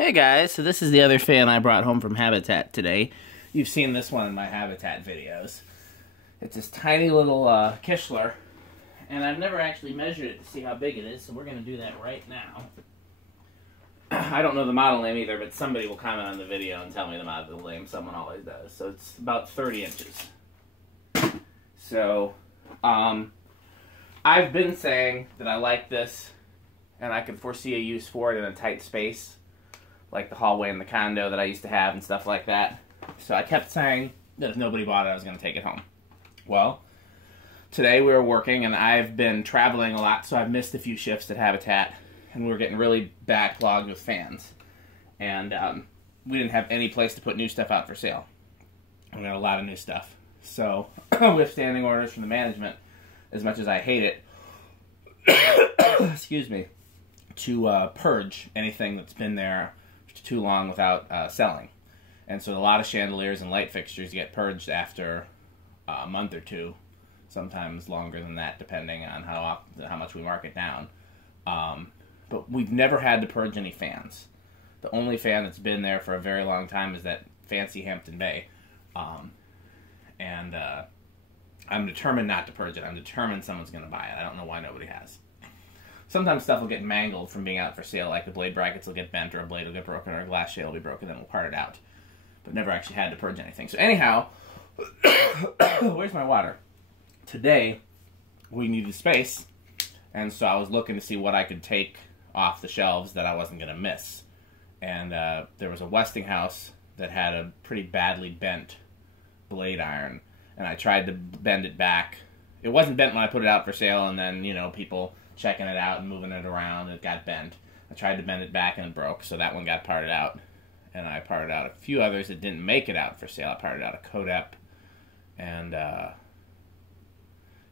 Hey guys, so this is the other fan I brought home from Habitat today. You've seen this one in my Habitat videos. It's this tiny little Kichler, and I've never actually measured it to see how big it is, so we're going to do that right now. I don't know the model name either, but somebody will comment on the video and tell me the model name. Someone always does. So it's about 30 inches. So, I've been saying that I like this, and I can foresee a use for it in a tight space, like the hallway in the condo that I used to have and stuff like that. So I kept saying that if nobody bought it, I was going to take it home. Well, today we were working, and I've been traveling a lot, so I've missed a few shifts at Habitat, and we were getting really backlogged with fans. And we didn't have any place to put new stuff out for sale. We got a lot of new stuff. So, with standing orders from the management, as much as I hate it, excuse me, to purge anything that's been there too long without selling. And so a lot of chandeliers and light fixtures get purged after a month or two, sometimes longer than that, depending on how much we mark it down. But we've never had to purge any fans. The only fan that's been there for a very long time is that fancy Hampton Bay. I'm determined not to purge it. I'm determined someone's going to buy it. I don't know why nobody has. Sometimes stuff will get mangled from being out for sale, like the blade brackets will get bent, or a blade will get broken, or a glass shade will be broken, then we'll part it out. But never actually had to purge anything. So anyhow, where's my water? Today, we needed space, and so I was looking to see what I could take off the shelves that I wasn't going to miss. And there was a Westinghouse that had a pretty badly bent blade iron, and I tried to bend it back. It wasn't bent when I put it out for sale, and then, you know, people checking it out and moving it around, and it got bent. I tried to bend it back and it broke, so that one got parted out. And I parted out a few others that didn't make it out for sale. I parted out a Codep and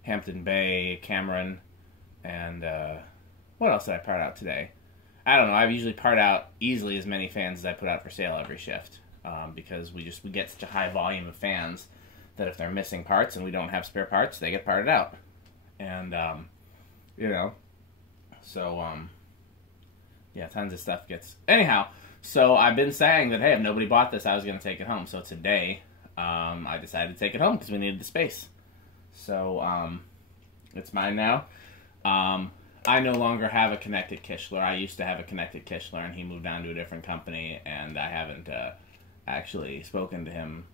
Hampton Bay, Cameron, and what else did I part out today? I don't know. I usually part out easily as many fans as I put out for sale every shift, because we get such a high volume of fans that if they're missing parts and we don't have spare parts, they get parted out. And you know, so, yeah, tons of stuff gets... Anyhow, so I've been saying that, hey, if nobody bought this, I was going to take it home. So today, I decided to take it home because we needed the space. So, it's mine now. I no longer have a connected Kichler. I used to have a connected Kichler, and he moved on to a different company, and I haven't actually spoken to him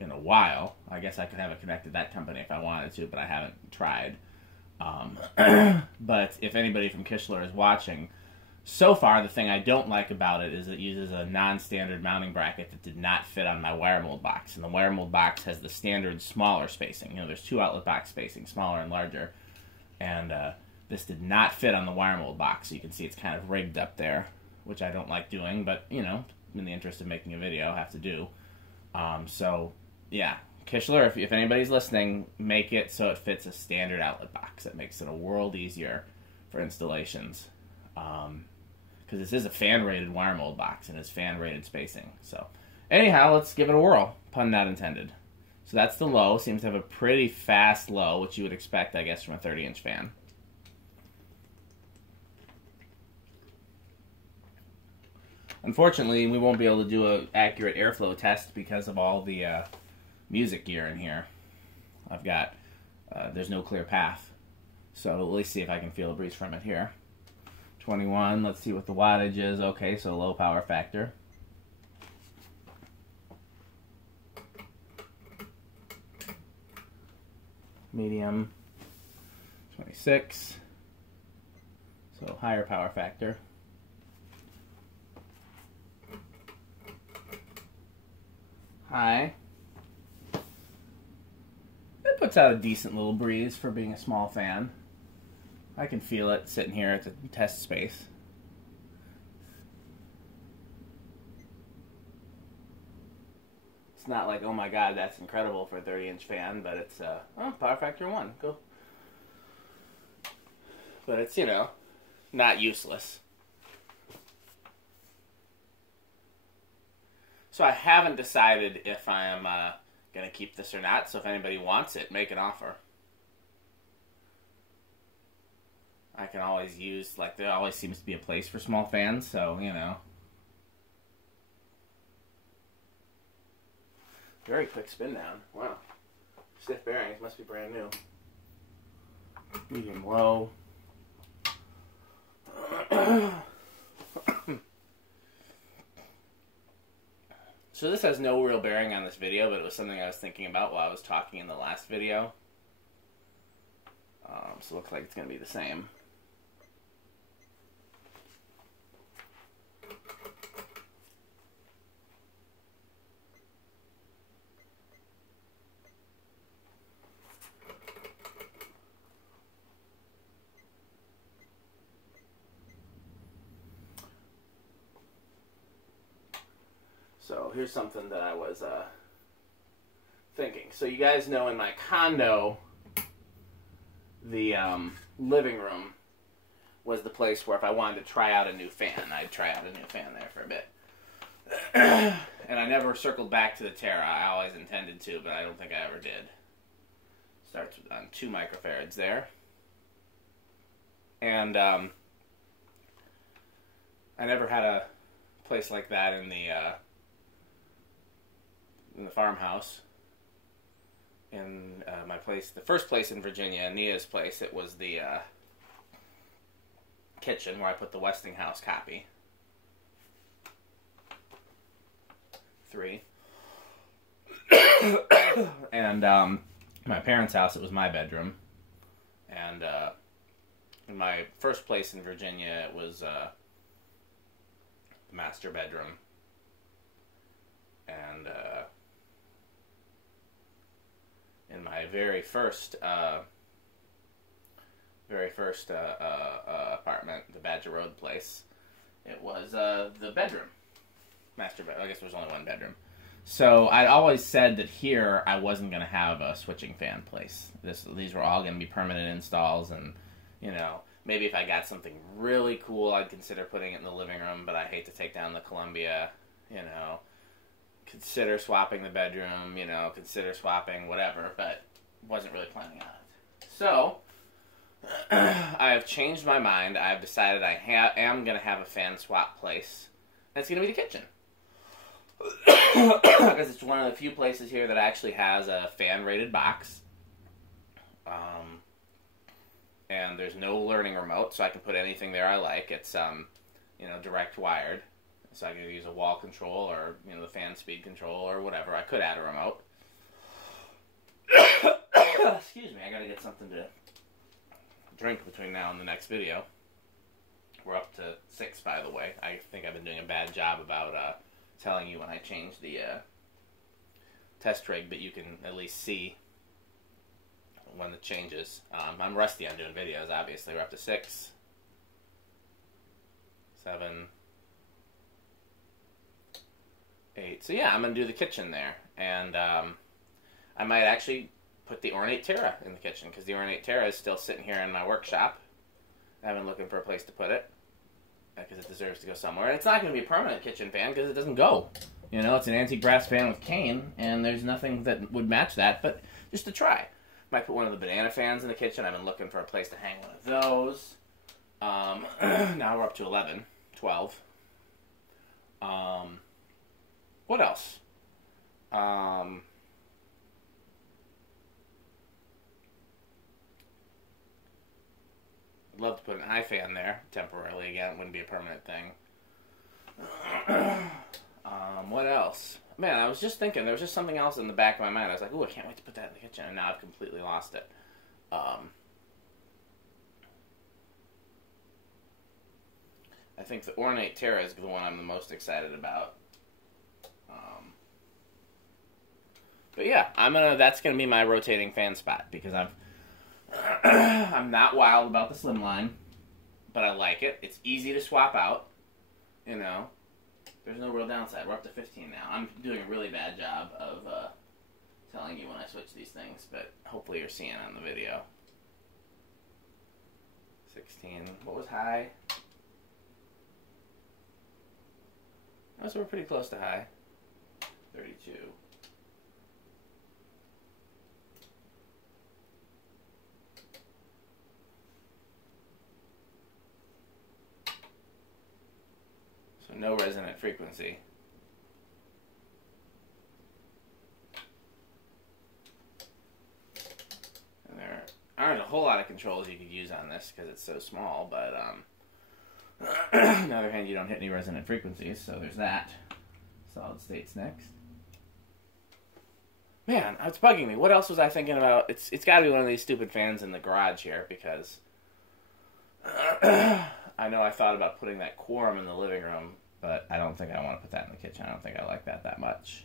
in a while. I guess I could have it connected to that company if I wanted to, but I haven't tried. But if anybody from Kichler is watching, so far the thing I don't like about it is it uses a non-standard mounting bracket that did not fit on my wire mold box. And the wire mold box has the standard smaller spacing. You know, there's two outlet box spacing, smaller and larger. And this did not fit on the wire mold box. So you can see it's kind of rigged up there, which I don't like doing. But, you know, in the interest of making a video, I have to do. So, yeah. Kichler, if anybody's listening, make it so it fits a standard outlet box. That makes it a world easier for installations. Because this is a fan-rated wire mold box and it's fan-rated spacing. So, anyhow, let's give it a whirl. Pun not intended. So that's the low. Seems to have a pretty fast low, which you would expect, I guess, from a 30-inch fan. Unfortunately, we won't be able to do an accurate airflow test because of all the music gear in here. I've got, there's no clear path. So at least see if I can feel a breeze from it here. 21, let's see what the wattage is. Okay, so low power factor. Medium, 26. So higher power factor. High. It puts out a decent little breeze for being a small fan. I can feel it sitting here at the test space. It's not like, oh my god, that's incredible for a 30-inch fan, but it's, oh, power factor 1, cool. But it's, you know, not useless. So I haven't decided if I am going to keep this or not, so if anybody wants it, make an offer. I can always use, like, there always seems to be a place for small fans, so, you know. Very quick spin down. Wow. Stiff bearings. Must be brand new. Medium low. So this has no real bearing on this video, but it was something I was thinking about while I was talking in the last video. So it looks like it's going to be the same. So here's something that I was thinking. So you guys know in my condo, the living room was the place where if I wanted to try out a new fan, I'd try out a new fan there for a bit. And I never circled back to the Terra. I always intended to, but I don't think I ever did. Starts on 2 microfarads there. And I never had a place like that in the farmhouse. In my place, the first place in Virginia, Nia's place, it was the kitchen where I put the Westinghouse copy. 3. And my parents' house, it was my bedroom. And in my first place in Virginia, it was the master bedroom. And in my very first apartment, the Badger Road place, it was the bedroom. Master bedroom. I guess there was only one bedroom. So I'd always said that here I wasn't going to have a switching fan place. These were all going to be permanent installs, and you know, maybe if I got something really cool, I'd consider putting it in the living room. But I hate to take down the Columbia, you know. Consider swapping the bedroom, you know, consider swapping whatever, but wasn't really planning on it. So, I have changed my mind. I've decided I am going to have a fan swap place. And it's going to be the kitchen. Because it's one of the few places here that actually has a fan-rated box. And there's no learning remote, so I can put anything there I like. It's, you know, direct wired. So I can use a wall control or, you know, the fan speed control or whatever. I could add a remote. Excuse me, I gotta get something to drink between now and the next video. We're up to 6, by the way. I think I've been doing a bad job about telling you when I change the test rig, but you can at least see when it changes. I'm rusty on doing videos, obviously. We're up to 6, 7, 8. So yeah, I'm going to do the kitchen there. And I might actually put the Ornate Terra in the kitchen, because the Ornate Terra is still sitting here in my workshop. I've been looking for a place to put it, because it deserves to go somewhere. And it's not going to be a permanent kitchen fan, because it doesn't go. You know, it's an antique brass fan with cane, and there's nothing that would match that, but just to try. Might put one of the banana fans in the kitchen. I've been looking for a place to hang one of those. Now we're up to 11, 12. What else? I'd love to put an eye fan there temporarily. Again, it wouldn't be a permanent thing. What else? Man, I was just thinking, there was just something else in the back of my mind. I was like, ooh, I can't wait to put that in the kitchen, and now I've completely lost it. I think the Ornate Terra is the one I'm the most excited about. But yeah, that's gonna be my rotating fan spot, because I'm not wild about the slimline, but I like it. It's easy to swap out, you know. There's no real downside. We're up to 15 now. I'm doing a really bad job of telling you when I switch these things, but hopefully you're seeing it on the video. 16. What was high? Oh, so we're pretty close to high. 32. So no resonant frequency. whole lot of controls you could use on this because it's so small, but on the other hand, you don't hit any resonant frequencies, so there's that. Solid state's next. Man, it's bugging me. What else was I thinking about? It's got to be one of these stupid fans in the garage here, because I know I thought about putting that quorum in the living room, but I don't think I want to put that in the kitchen. I don't think I like that much.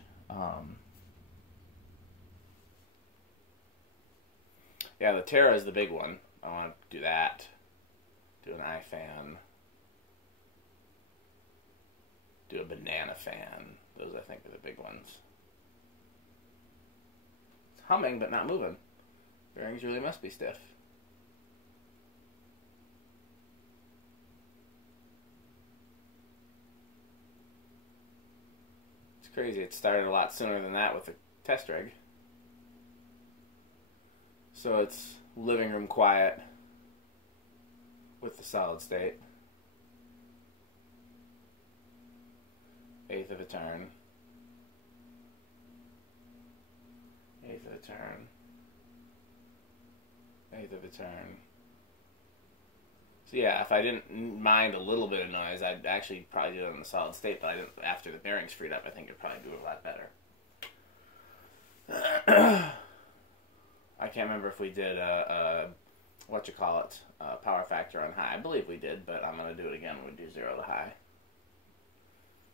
Yeah, the Terra is the big one. I want to do that. Do an eye fan. Do a banana fan. Those, I think, are the big ones. It's humming, but not moving. Bearings really must be stiff. It's crazy. It started a lot sooner than that with the test rig. So it's living room quiet with the solid state. Eighth of a turn. Eighth of a turn. Eighth of a turn. So yeah, if I didn't mind a little bit of noise, I'd actually probably do it in the solid state, but I didn't, after the bearings freed up, I think it'd probably do it a lot better. I can't remember if we did power factor on high. I believe we did, but I'm going to do it again when we do 0 to high.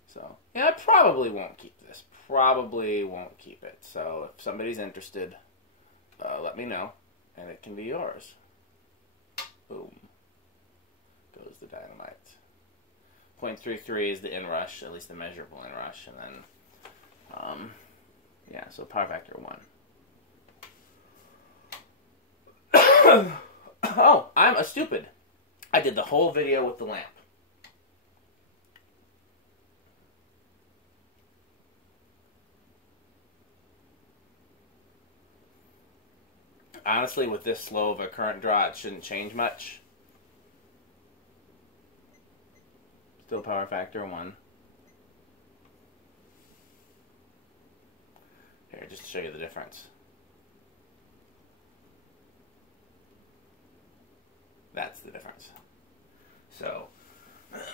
So, yeah, I probably won't keep this. Probably won't keep it. So, if somebody's interested, let me know, and it can be yours. Boom. Goes the dynamite. 0.33 is the inrush, at least the measurable inrush, and then, yeah, so power factor 1. Oh, I'm a stupid. I did the whole video with the lamp. Honestly, with this slow of a current draw, it shouldn't change much. Still power factor 1. Here, just to show you the difference. That's the difference. So,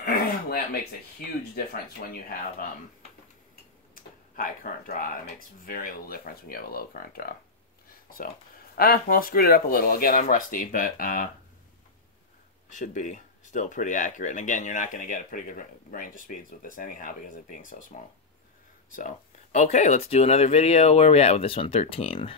lamp makes a huge difference when you have high current draw. It makes very little difference when you have a low current draw. So, well, screwed it up a little. Again, I'm rusty, but should be still pretty accurate. And again, you're not going to get a pretty good range of speeds with this anyhow because of it being so small. So, okay, let's do another video. Where are we at with this one? 13.